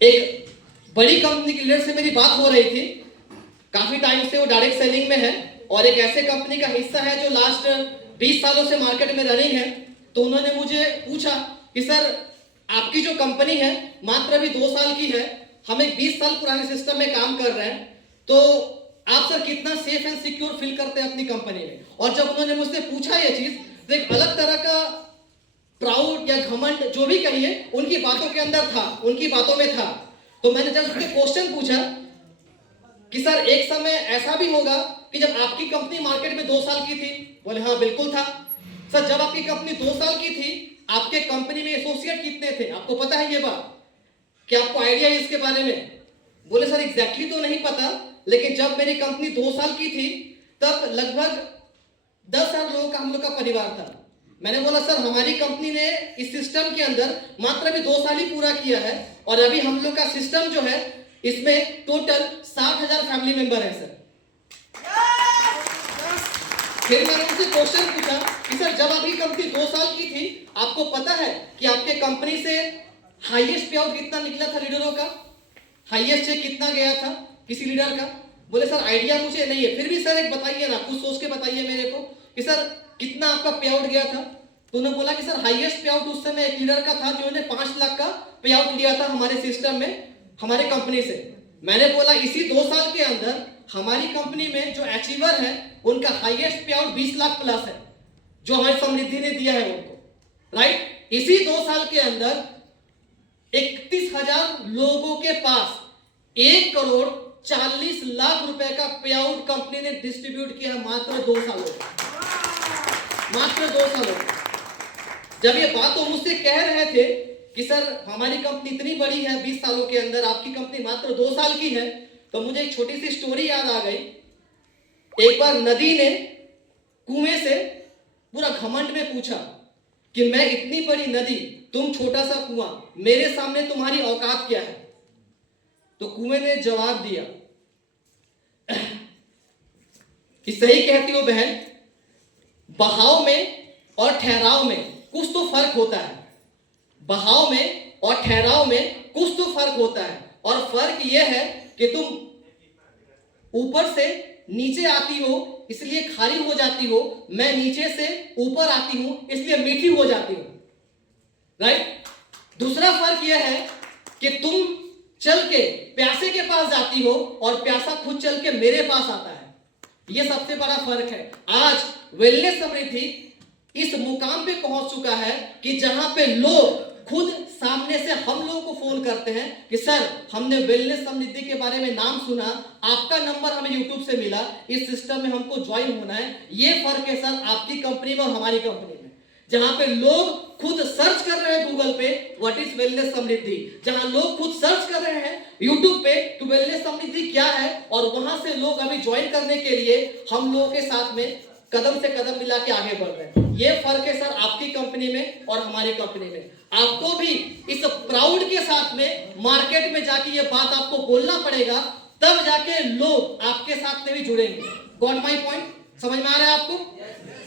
एक बड़ी कंपनी के लीडर से मेरी बात हो रही थी। काफी टाइम से वो डायरेक्ट सेलिंग में है और एक ऐसे कंपनी का हिस्सा है जो लास्ट 20 सालों से मार्केट में रनिंग है। तो उन्होंने मुझे पूछा कि सर आपकी जो कंपनी है मात्र अभी 2 साल की है, हम एक 20 साल पुराने सिस्टम में काम कर रहे हैं, तो आप सर कितना सेफ एंड सिक्योर फील करते हैं अपनी कंपनी में। और जब उन्होंने मुझसे पूछा ये चीज तो एक अलग तरह का प्राउड या घमंड जो भी कहिए उनकी बातों के अंदर था, उनकी बातों में था। तो मैंने जब उससे क्वेश्चन पूछा कि सर एक समय ऐसा भी होगा कि जब आपकी कंपनी मार्केट में 2 साल की थी? बोले हाँ बिल्कुल था। सर जब आपकी कंपनी 2 साल की थी आपके कंपनी में एसोसिएट कितने थे, आपको पता है ये बात? क्या आपको आइडिया है इसके बारे में? बोले सर एग्जैक्टली तो नहीं पता, लेकिन जब मेरी कंपनी 2 साल की थी तब लगभग 10,000 लोगों का हम लोग का परिवार था। मैंने बोला सर हमारी कंपनी ने इस सिस्टम के अंदर मात्र अभी 2 साल ही पूरा किया है और अभी हम लोग का सिस्टम जो है इसमें टोटल 60,000 फैमिली मेंबर है सर। फिर मैंने उनसे क्वेश्चन पूछा कि सर जब आपकी कंपनी 2 साल की थी आपको पता है कि आपके कंपनी से हाईएस्ट पे आउट कितना निकला था लीडरों का? हाईएस्ट चेक कितना गया था किसी लीडर का? बोले सर आइडिया मुझे नहीं है, फिर भी सर एक बताइए ना, कुछ सोच के बताइए मेरे को कि सर कितना आपका पे आउट गया था? तो उन्होंने बोला कि सर हाईएस्ट पे आउट उस समय एक लीडर का था जिन्होंने 5 लाख का पे आउट लिया था हमारे सिस्टम में, हमारे कंपनी से। मैंने बोला इसी 2 साल के अंदर हमारी कंपनी में जो अचीवर है उनका हाईएस्ट पे आउट 20 लाख प्लस है, जो हमारी समृद्धि ने दिया है उनको, राइट? इसी 2 साल के अंदर 31,000 लोगों के पास 1,40,00,000 रुपए का पे आउट कंपनी ने डिस्ट्रीब्यूट किया मात्र 2 सालों में, मात्र 2 सालों में। जब ये बात वो मुझसे कह रहे थे कि सर हमारी कंपनी इतनी बड़ी है 20 सालों के अंदर, आपकी कंपनी मात्र 2 साल की है, तो मुझे एक छोटी सी स्टोरी याद आ गई। एक बार नदी ने कुएं से पूरा घमंड में पूछा कि मैं इतनी बड़ी नदी, तुम छोटा सा कुआं, मेरे सामने तुम्हारी औकात क्या है? तो कुएं ने जवाब दिया कि सही कहती हो बहन, बहाव में और ठहराव में कुछ तो फर्क होता है। बहाव में और ठहराव में कुछ तो फर्क होता है, और फर्क यह है कि तुम ऊपर से नीचे आती हो इसलिए खारी हो जाती हो, मैं नीचे से ऊपर आती हूं इसलिए मीठी हो जाती हूं, राइट? दूसरा फर्क यह है कि तुम चल के प्यासे के पास जाती हो और प्यासा खुद चल के मेरे पास आता है। यह सबसे बड़ा फर्क है। आज वेलनेस समृद्धि इस मुकाम पे पहुंच चुका है कि जहां पे लोग खुद सामने से हम लोगों को फोन करते हैं कि सर हमने वेलनेस समृद्धि के बारे में नाम सुना, आपका नंबर हमें यूट्यूब से मिला, इस सिस्टम में हमको ज्वाइन होना है। ये फर्क है सर आपकी कंपनी में और हमारी कंपनी में, जहां पे लोग खुद सर्च कर रहे हैं गूगल पे व्हाट इज वेलनेस समृद्धि, जहां लोग खुद सर्च कर रहे हैं यूट्यूब पे कि वेलनेस समृद्धि क्या है, और वहां से लोग अभी ज्वाइन करने के लिए हम लोगों के साथ में कदम से कदम मिला के आगे बढ़ रहे हैं। ये फर्क है सर आपकी कंपनी में और हमारी कंपनी में। आपको भी इस प्राउड के साथ में मार्केट में जाके ये बात आपको बोलना पड़ेगा, तब जाके लोग आपके साथ में भी जुड़ेंगे। Got my point? समझ में आ रहा है आपको?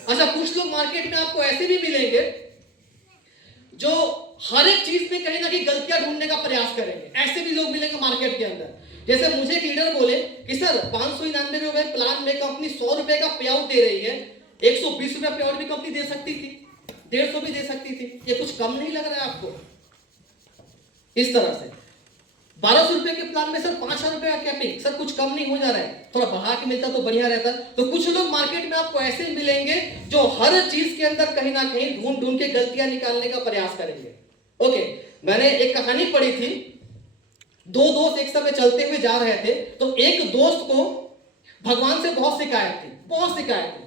अच्छा, कुछ लोग मार्केट में आपको ऐसे भी मिलेंगे जो हर एक चीज में कहीं ना कहीं गलतियां ढूंढने का प्रयास करेंगे। ऐसे भी लोग मिलेंगे मार्केट के अंदर। जैसे मुझे एक लीडर बोले कि सर 599 रुपए प्लान में कंपनी 100 रुपए का पे आउट दे रही है, 120 रुपए पे आउट भी कंपनी दे सकती थी, 150 भी दे सकती थी, ये कुछ कम नहीं लग रहा है आपको? इस तरह से 1200 रुपए के प्लान में सर 5,000 रुपए का कैपिंग, सर कुछ कम नहीं हो जा रहा है, थोड़ा बढ़ा के मिलता तो बढ़िया रहता। तो कुछ लोग मार्केट में आपको ऐसे मिलेंगे जो हर चीज के अंदर कहीं ना कहीं ढूंढ ढूंढ के गलतियां निकालने का प्रयास करेंगे। ओके, मैंने एक कहानी पढ़ी थी। 2 दोस्त एक समय चलते हुए जा रहे थे, तो एक दोस्त को भगवान से बहुत शिकायत थी, बहुत शिकायत थी।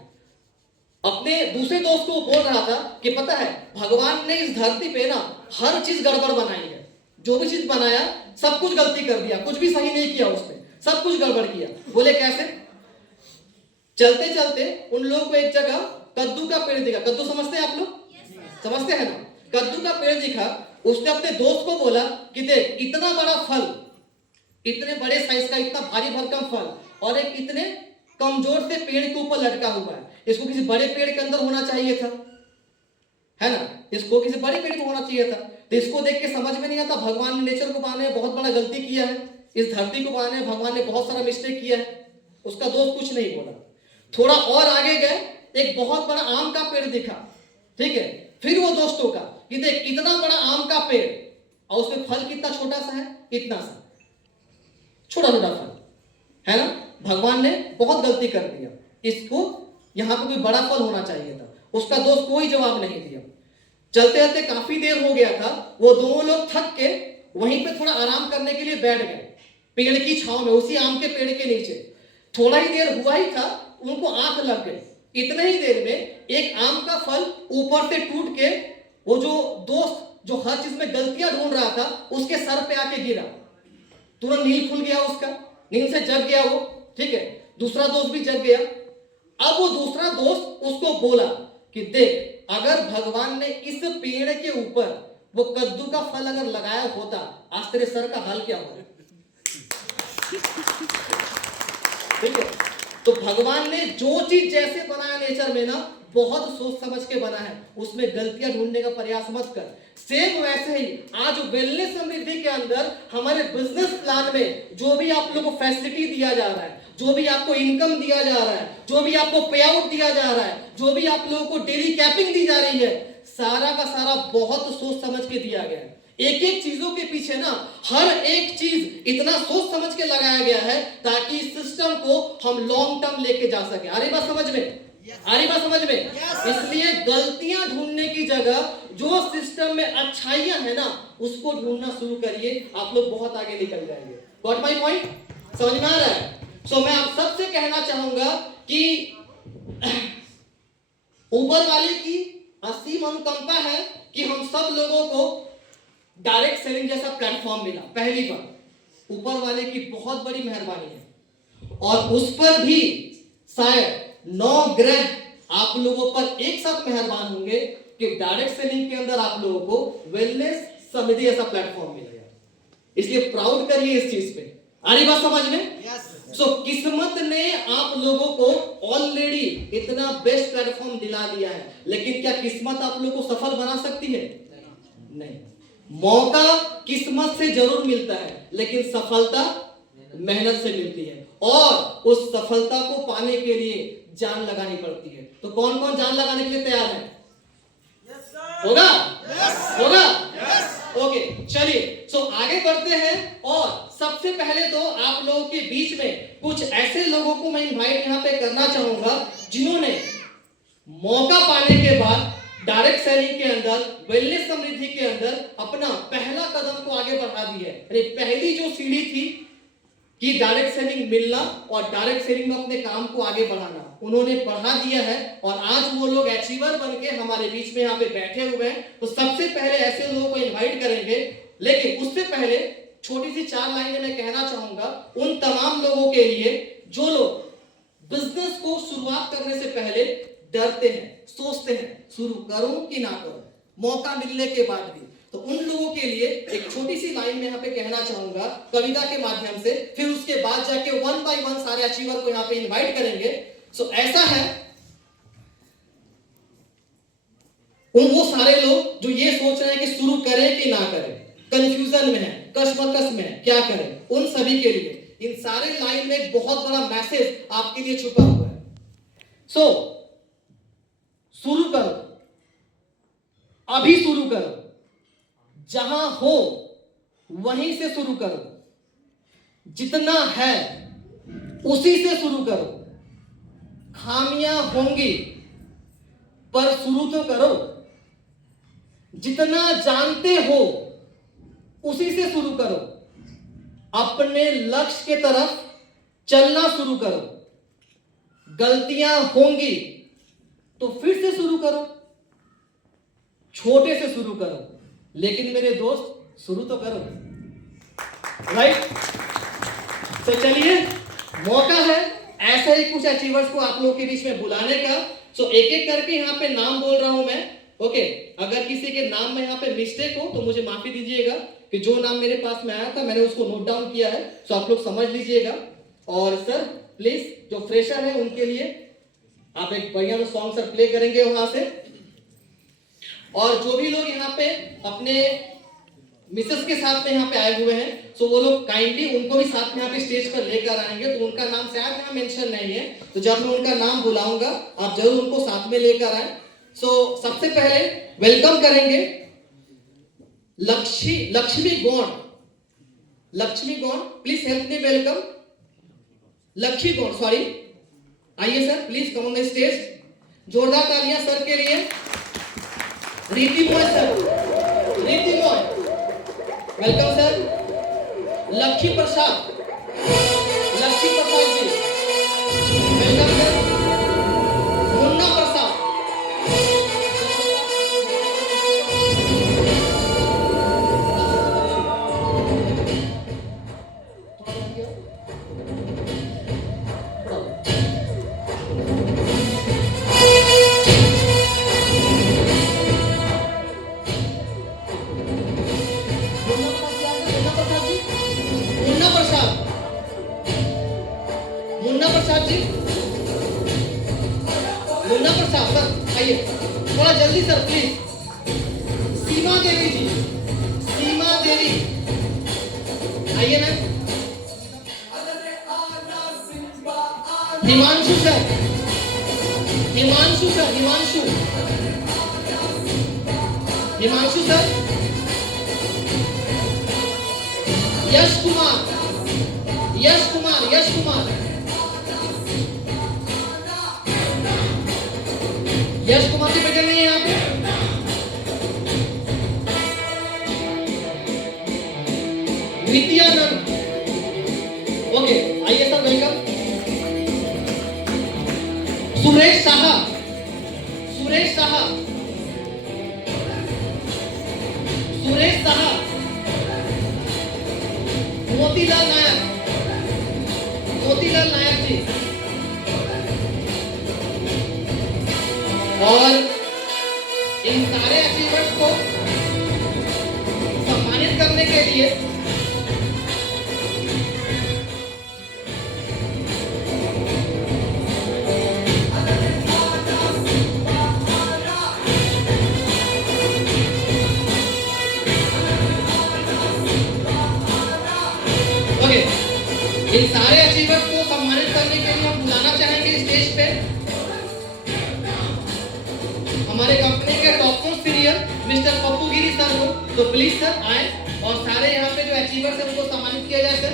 अपने दूसरे दोस्त को बोल रहा था कि पता है भगवान ने इस धरती पे ना हर चीज गड़बड़ बनाई है, जो भी चीज बनाया सब कुछ गलती कर दिया, कुछ भी सही नहीं किया उसने, सब कुछ गड़बड़ किया। बोले कैसे? चलते चलते उन लोगों को एक जगह कद्दू का पेड़ दिखा। कद्दू समझते हैं आप लोग? समझते हैं ना? कद्दू का पेड़ दिखा। उसने अपने दोस्त को बोला कि देख इतना बड़ा फल, इतने बड़े साइज का इतना भारी भरकम फल, और एक इतने कमजोर से पेड़ के ऊपर लटका हुआ है, इसको किसी बड़े पेड़ के अंदर होना चाहिए था, है ना, इसको किसी बड़ी पेड़ को होना चाहिए था। तो इसको देख के समझ में नहीं आता भगवान ने नेचर को बनाने में बहुत बड़ा गलती किया है, इस धरती को बनाने में भगवान ने बहुत सारा मिस्टेक किया है। उसका दोस्त कुछ नहीं बोला। थोड़ा और आगे गए, एक बहुत बड़ा आम का पेड़ दिखा, ठीक है, फिर वो दोस्त टोका कि देख कितना बड़ा आम का पेड़ और उसमें फल कितना छोटा सा है, इतना सा छोटा छोटा फल है ना। भगवान ने बहुत गलती कर दिया, इसको यहां पे कोई बड़ा फल होना चाहिए था। उसका दोस्त कोई जवाब नहीं दिया। चलते चलते काफी देर हो गया था, वो दोनों लोग थक के वहीं पे थोड़ा आराम करने के लिए बैठ गए पेड़ की छांव में, उसी आम के पेड़ के नीचे। थोड़ा ही देर हुआ ही था, उनको आंख लग गई। इतने ही देर में एक आम का फल ऊपर से टूट के वो जो दोस्त जो हर चीज में गलतियां ढूंढ रहा था उसके सर पे आके गिरा। तुरंत नींद खुल गया, उसका नींद से जग गया वो, ठीक है। दूसरा दोस्त भी जग गया। अब वो दूसरा दोस्त उसको बोला कि देख, अगर भगवान ने इस पेड़ के ऊपर वो कद्दू का फल अगर लगाया होता, आज तेरे सर का हाल क्या होगा। ठीक है, तो भगवान ने जो चीज जैसे बनाया नेचर में ना, बहुत सोच समझ के बना है, उसमें गलतियां ढूंढने का प्रयास मत कर। सेम वैसे ही आज वेलनेस समृद्धि के अंदर हमारे बिजनेस प्लान में जो भी आप लोगों को फैसिलिटी दिया जा रहा है, जो भी आपको इनकम दिया जा रहा है, जो भी आपको पे आउट दिया जा रहा है, जो भी आप लोगों को डेली कैपिंग दी जा रही है, सारा का सारा बहुत सोच समझ के दिया गया है। एक एक चीजों के पीछे ना हर एक चीज इतना सोच समझ के लगाया गया है ताकि इस सिस्टम को हम लॉन्ग टर्म लेके जा सके। आ रही बात समझ में? आ रही बात समझ में? इसलिए गलतियां ढूंढने की जगह जो सिस्टम में अच्छाइयां है ना, उसको ढूंढना शुरू करिए, आप लोग बहुत आगे निकल जाएंगे। Got my point? समझ में आ रहा है? सो मैं आप सबसे कहना चाहूंगा कि ऊपर वाले की असीम अनुकंपा है कि हम सब लोगों को डायरेक्ट सेलिंग जैसा प्लेटफॉर्म मिला पहली बार। ऊपर वाले की बहुत बड़ी मेहरबानी है, और उस पर भी शायद 9 ग्रह आप लोगों पर एक साथ मेहरबान होंगे कि डायरेक्ट सेलिंग के अंदर आप लोगों को वेलनेस समृद्धि ऐसा प्लेटफॉर्म मिलेगा। इसलिए प्राउड करिए इस चीज पे। आ रही बात समझ में? सो किस्मत ने आप लोगों को ऑलरेडी इतना बेस्ट प्लेटफॉर्म दिला दिया है, लेकिन क्या किस्मत आप लोगों को सफल बना सकती है? नहीं। मौका किस्मत से जरूर मिलता है, लेकिन सफलता मेहनत से मिलती है, और उस सफलता को पाने के लिए जान लगानी पड़ती है। तो कौन कौन जान लगाने के लिए तैयार है? होगा? होगा? ओके, चलिए सो आगे बढ़ते हैं। और सबसे पहले तो आप लोगों के बीच में कुछ ऐसे लोगों को मैं इनवाइट यहाँ पे करना चाहूंगा जिन्होंने मौका पाने के बाद डायरेक्ट सेलिंग के अंदर, वेलनेस समृद्धि के अंदर अपना पहला कदम को आगे बढ़ा दिया है। पहली जो सीढ़ी थी कि डायरेक्ट सेलिंग मिलना और डायरेक्ट सेलिंग में अपने काम को आगे बढ़ाना, उन्होंने बढ़ा दिया है, और आज वो लोग अचीवर बनके हमारे बीच में यहाँ पे बैठे हुए हैं। तो सबसे पहले ऐसे लोगों को इनवाइट करेंगे, लेकिन उससे पहले छोटी सी 4 लाइनें मैं कहना चाहूंगा उन तमाम लोगों के लिए जो लोग बिजनेस को शुरुआत करने से पहले डरते हैं, सोचते हैं शुरू करूं कि ना करूं, मौका मिलने के बाद भी। तो उन लोगों के लिए एक छोटी सी लाइन में यहाँ पे कहना चाहूंगा कविता के माध्यम से, फिर उसके बाद जाके 1 by 1 सारे अचीवर को यहाँ पे इनवाइट करेंगे। सो ऐसा है, वो सारे लोग जो ये सोच रहे हैं कि शुरू करें कि ना करें, कंफ्यूजन में है, कश्मकश में है, क्या करें, उन सभी के लिए इन सारे लाइन में एक बहुत बड़ा मैसेज आपके लिए छुपा हुआ है। सो शुरू करो, अभी शुरू करो, जहां हो वहीं से शुरू करो, जितना है उसी से शुरू करो। खामियां होंगी पर शुरू तो करो, जितना जानते हो उसी से शुरू करो, अपने लक्ष्य के तरफ चलना शुरू करो। गलतियां होंगी तो फिर से शुरू करो, छोटे से शुरू करो, लेकिन मेरे दोस्त शुरू तो करो। राइट? तो चलिए, मौका है ऐसे ही कुछ अचीवर्स को आप लोगों के बीच में बुलाने का। सो एक एक करके यहाँ पे नाम बोल रहा हूं मैं। ओके, अगर किसी के नाम में यहाँ पे मिस्टेक हो तो मुझे माफी दीजिएगा, कि जो नाम मेरे पास में आया था मैंने उसको नोट डाउन किया है, सो आप लोग समझ लीजिएगा। और सर प्लीज जो फ्रेशर है उनके लिए आप एक बढ़िया सॉन्ग सर प्ले करेंगे वहां से। और जो भी लोग यहाँ पे अपने मिसेस के साथ में यहाँ पे आए हुए हैं, सो वो लोग काइंडली उनको भी साथ में यहाँ पे स्टेज पर लेकर आएंगे। तो उनका नाम शायद यहाँ मेंशन नहीं है, तो जब मैं उनका नाम बुलाऊंगा आप जरूर उनको साथ में लेकर आए। सो सबसे पहले वेलकम करेंगे Lakshmi Gaur. Lakshmi Gaur, please help me welcome Lakshmi Gaur, sorry. आइए sir, please come on the stage. जोरदार तालियां सर के लिए। Riti Moy sir, Riti Moy, welcome sir. Lakshmi Prasad, Lakshmi Prasad ji, welcome sir. Munna Prasad, Munna Prasad ji, Munna Prasad sir आइए थोड़ा जल्दी सर प्लीज। सीमा देवी जी, सीमा देवी आइए ma'am. Himanshu sir, Himanshu sir, Himanshu, Himanshu sir. Yash Kumar, Yash Kumar, Yash Kumar, Yash Kumar ji बेटे नहीं है यहाँ पे। विद्यानंद, ओके आइए सर वेलकम। सुरेश साहा, सुरेश साहा, सुरेश साहा। मोतीलाल नायक, मोतीलाल नायक जी। और इन सारे अचीवर्स को सम्मानित करने के लिए ओके, इन सारे अचीवर्स को सम्मानित करने के लिए हम बुलाना चाहेंगे स्टेज पे हमारे कंपनी के top most senior mister Pappu Giri sir को। तो प्लीज सर आए और सारे यहाँ पे जो अचीवर्स हैं उनको सम्मानित किया जाए सर,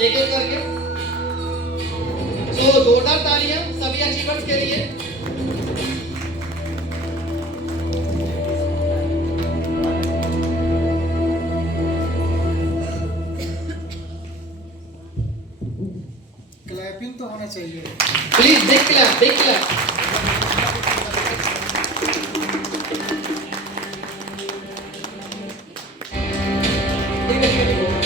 एक एक करके। सो जोरदार तालियां सभी अचीवर्स के लिए। क्लैपिंग तो होना चाहिए please, big clap, big clap. ठीक है।